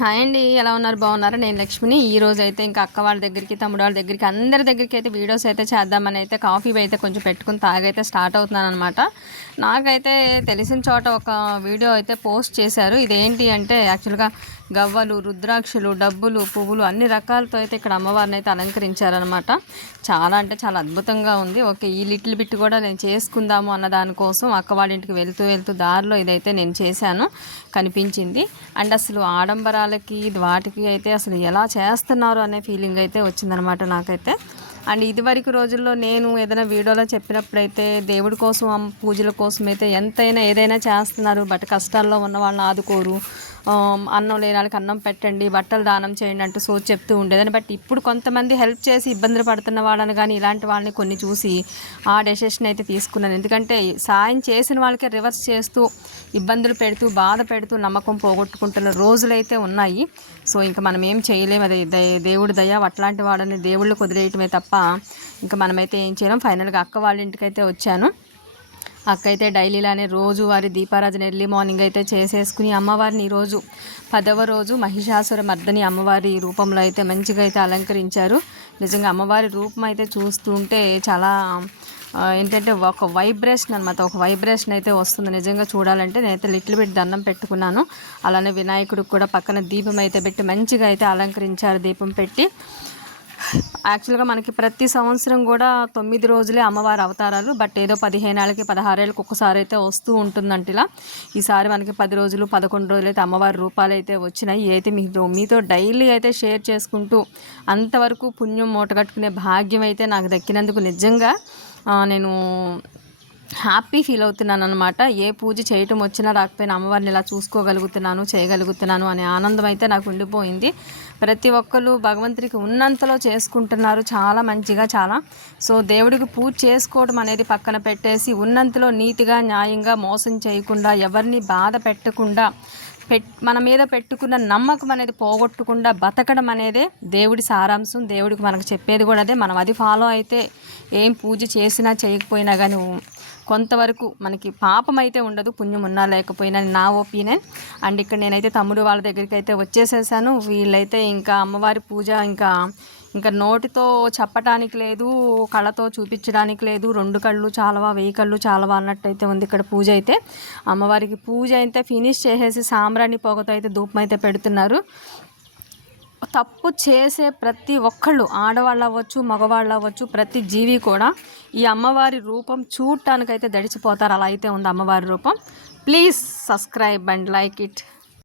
Hi అండి, ఎలా ఉన్నారు? బాగున్నారా? నేను లక్ష్మిని. ఈరోజు అయితే ఇంకా అక్క వాళ్ళ దగ్గరికి, తమ్ముడు వాళ్ళ దగ్గరికి, అందరి దగ్గరికి అయితే వీడియోస్ అయితే చేద్దామని అయితే కాఫీ అయితే కొంచెం పెట్టుకుని తాగైతే స్టార్ట్ అవుతున్నాను అనమాట. నాకైతే తెలిసిన చోట ఒక వీడియో అయితే పోస్ట్ చేశారు. ఇదేంటి అంటే యాక్చువల్గా గవ్వలు, రుద్రాక్షలు, డబ్బులు, పువ్వులు అన్ని రకాలతో అయితే ఇక్కడ అమ్మవారిని అయితే అలంకరించారనమాట. చాలా అంటే చాలా అద్భుతంగా ఉంది. ఓకే, ఈ లిటిల్ బిట్ కూడా నేను చేసుకుందాము అన్న దానికోసం అక్క వాళ్ళ ఇంటికి వెళ్తూ దారిలో ఇదైతే నేను చేశాను, కనిపించింది. అండ్ అసలు ఆడంబరాలకి వాటికి అయితే అసలు ఎలా చేస్తున్నారు అనే ఫీలింగ్ అయితే వచ్చిందనమాట నాకైతే. అండ్ ఇదివరకు రోజుల్లో నేను ఏదైనా వీడియోలో చెప్పినప్పుడైతే దేవుడి కోసం, పూజల కోసం అయితే ఎంతైనా ఏదైనా చేస్తున్నారు, బట్ కష్టాల్లో ఉన్న వాళ్ళని ఆదుకోరు, అన్నం లేని వాళ్ళకి అన్నం పెట్టండి, బట్టలు దానం చేయండి అంటూ సో చెప్తూ ఉండేదని. బట్ ఇప్పుడు కొంతమంది హెల్ప్ చేసి ఇబ్బందులు పడుతున్న వాళ్ళని కానీ ఇలాంటి వాళ్ళని కొన్ని చూసి ఆ డెసిషన్ అయితే తీసుకున్నాను. ఎందుకంటే సాయం చేసిన వాళ్ళకే రివర్స్ చేస్తూ ఇబ్బందులు పెడుతూ బాధ పెడుతూ నమ్మకం పోగొట్టుకుంటున్న రోజులైతే ఉన్నాయి. సో ఇంకా మనం ఏం చేయలేము, అది దేవుడి దయ. అట్లాంటి వాళ్ళని దేవుళ్ళకి వదిలేయటమే తప్ప ఇంకా మనమైతే ఏం చేయలేం. ఫైనల్గా అక్క వాళ్ళ ఇంటికి అయితే వచ్చాను. అక్క అయితే డైలీలానే రోజువారి దీపారాధన ఎర్లీ మార్నింగ్ అయితే చేసేసుకుని అమ్మవారిని ఈరోజు 10వ రోజు మహిషాసుర మర్దని అమ్మవారి రూపంలో అయితే మంచిగా అయితే అలంకరించారు. నిజంగా అమ్మవారి రూపం అయితే చూస్తుంటే చాలా ఏంటంటే ఒక వైబ్రేషన్ అనమాట, ఒక వైబ్రేషన్ అయితే వస్తుంది నిజంగా చూడాలంటే. నేనైతే లిటిల్ బిట్ దండం పెట్టుకున్నాను. అలానే వినాయకుడికి కూడా పక్కన దీపం అయితే పెట్టి మంచిగా అయితే అలంకరించారు. దీపం పెట్టి యాక్చువల్గా మనకి ప్రతి సంవత్సరం కూడా 9 రోజులే అమ్మవారి అవతారాలు, బట్ ఏదో 15 ఏళ్ళకి 16 ఏళ్ళకి ఒక్కసారి అయితే వస్తూ ఉంటుందంట. ఇలా ఈసారి మనకి 10 రోజులు 11 రోజులు అయితే అమ్మవారి రూపాలు అయితే వచ్చినాయి. అయితే మీతో డైలీ అయితే షేర్ చేసుకుంటూ అంతవరకు పుణ్యం మూటగట్టుకునే భాగ్యం అయితే నాకు దక్కినందుకు నిజంగా నేను హ్యాపీ ఫీల్ అవుతున్నాను అనమాట. ఏ పూజ చేయటం వచ్చినా రాకపోయినా అమ్మవారిని ఇలా చూసుకోగలుగుతున్నాను, చేయగలుగుతున్నాను అనే ఆనందం అయితే నాకు ఉండిపోయింది. ప్రతి ఒక్కరు భగవంతుడికి ఉన్నంతలో చేసుకుంటున్నారు, చాలా మంచిగా చాలా. సో దేవుడికి పూజ చేసుకోవడం అనేది పక్కన పెట్టేసి ఉన్నంతలో నీతిగా, న్యాయంగా, మోసం చేయకుండా, ఎవరిని బాధ పెట్టకుండా, మన మీద పెట్టుకున్న నమ్మకం అనేది పోగొట్టకుండా బతకడం అనేదే దేవుడి సారాంశం. దేవుడికి మనకు చెప్పేది కూడా అదే. మనం అది ఫాలో అయితే ఏం పూజ చేసినా చేయకపోయినా కానీ కొంతవరకు మనకి పాపం అయితే ఉండదు, పుణ్యం ఉన్నా లేకపోయినా నా ఒపీనియన్. అండ్ ఇక్కడ నేనైతే తమ్ముడు వాళ్ళ దగ్గరికి అయితే వచ్చేసేసాను. వీళ్ళైతే ఇంకా అమ్మవారి పూజ ఇంకా నోటితో చెప్పటానికి లేదు, కళ్ళతో చూపించడానికి లేదు. 2 కళ్ళు చాలవా, 1000 కళ్ళు చాలవా అన్నట్టయితే ఉంది ఇక్కడ పూజ అయితే. అమ్మవారికి పూజ అయితే ఫినిష్ చేసేసి సాంబ్రాణి పొగతో అయితే ధూపం అయితే పెడుతున్నారు. తప్పు చేసే ప్రతి ఒక్కళ్ళు, ఆడవాళ్ళు అవ్వచ్చు, మగవాళ్ళు అవ్వచ్చు, ప్రతి జీవి కూడా ఈ అమ్మవారి రూపం చూడటానికైతే దడిచిపోతారు. అలా అయితే ఉంది అమ్మవారి రూపం. Please subscribe and like it.